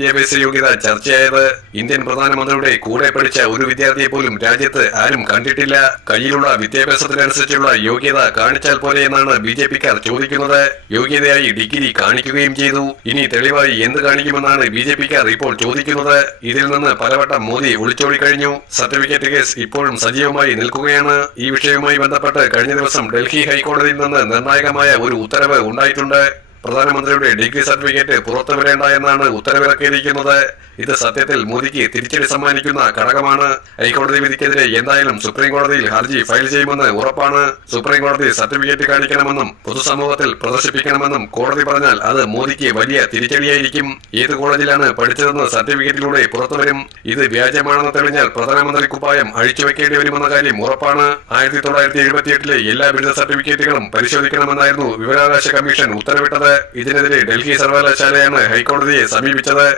വിദ്യാഭ്യാസ യോഗ്യത ചർച്ചയായത്. ഇന്ത്യൻ പ്രധാനമന്ത്രിയുടെ കൂടെ പഠിച്ച ഒരു വിദ്യാർത്ഥിയെ പോലും രാജ്യത്ത് ആരും കണ്ടിട്ടില്ല. കയ്യിലുള്ള വിദ്യാഭ്യാസത്തിനനുസരിച്ചുള്ള യോഗ്യത കാണിച്ചാൽ പോലെ എന്നാണ് BJPക്കാർ ചോദിക്കുന്നത്. യോഗ്യതയായി ഡിഗ്രി കാണിക്കുകയും ചെയ്തു. ഇനി തെളിവായി എന്ത് കാണിക്കുമെന്നാണ് BJPക്കാർ ഇപ്പോൾ ചോദിക്കുന്നത്. ഇതിൽ നിന്ന് പലവട്ടം മോദി ഒളിച്ചോടിക്കഴിഞ്ഞു. സർട്ടിഫിക്കറ്റ് കേസ് ഇപ്പോഴും സജീവമായി നിൽക്കുകയാണ്. ഈ വിഷയവുമായി ബന്ധപ്പെട്ട് കഴിഞ്ഞ ദിവസം ഡൽഹി ഹൈക്കോടതിയിൽ നിന്ന് നിർണായകമായ ഒരു ഉത്തരവ് ഉണ്ടായിട്ടുണ്ട്. പ്രധാനമന്ത്രിയുടെ ഡിഗ്രി സർട്ടിഫിക്കറ്റ് പുറത്തുവരേണ്ട എന്നാണ് ഉത്തരവിറക്കിയിരിക്കുന്നത്. ഇത് സത്യത്തിൽ മോദിക്ക് തിരിച്ചടി സമ്മാനിക്കുന്ന ഘടകമാണ്. ഹൈക്കോടതി വിധിക്കെതിരെ എന്തായാലും സുപ്രീം കോടതിയിൽ ഹർജി ഫയൽ ചെയ്യുമെന്ന് ഉറപ്പാണ്. സുപ്രീം കോടതി സർട്ടിഫിക്കറ്റ് കാണിക്കണമെന്നും പൊതുസമൂഹത്തിൽ പ്രദർശിപ്പിക്കണമെന്നും കോടതി പറഞ്ഞാൽ അത് മോദിക്ക് വലിയ തിരിച്ചടിയായിരിക്കും. ഏത് കോളേജിലാണ് പഠിച്ചതെന്ന് സർട്ടിഫിക്കറ്റിലൂടെ പുറത്തുവരും. ഇത് വ്യാജമാണെന്ന് തെളിഞ്ഞാൽ പ്രധാനമന്ത്രി കുപ്പായം അഴിച്ചുവെക്കേണ്ടി വരുമെന്ന കാര്യം ഉറപ്പാണ്. 1978 എല്ലാ ബിരുദ സർട്ടിഫിക്കറ്റുകളും പരിശോധിക്കണമെന്നായിരുന്നു വിവരാവകാശ കമ്മീഷൻ ഉത്തരവിട്ടത്. ഇതിനെതിരെ ഡൽഹി സർവകലാശാലയാണ് ഹൈക്കോടതിയെ സമീപിച്ചത്.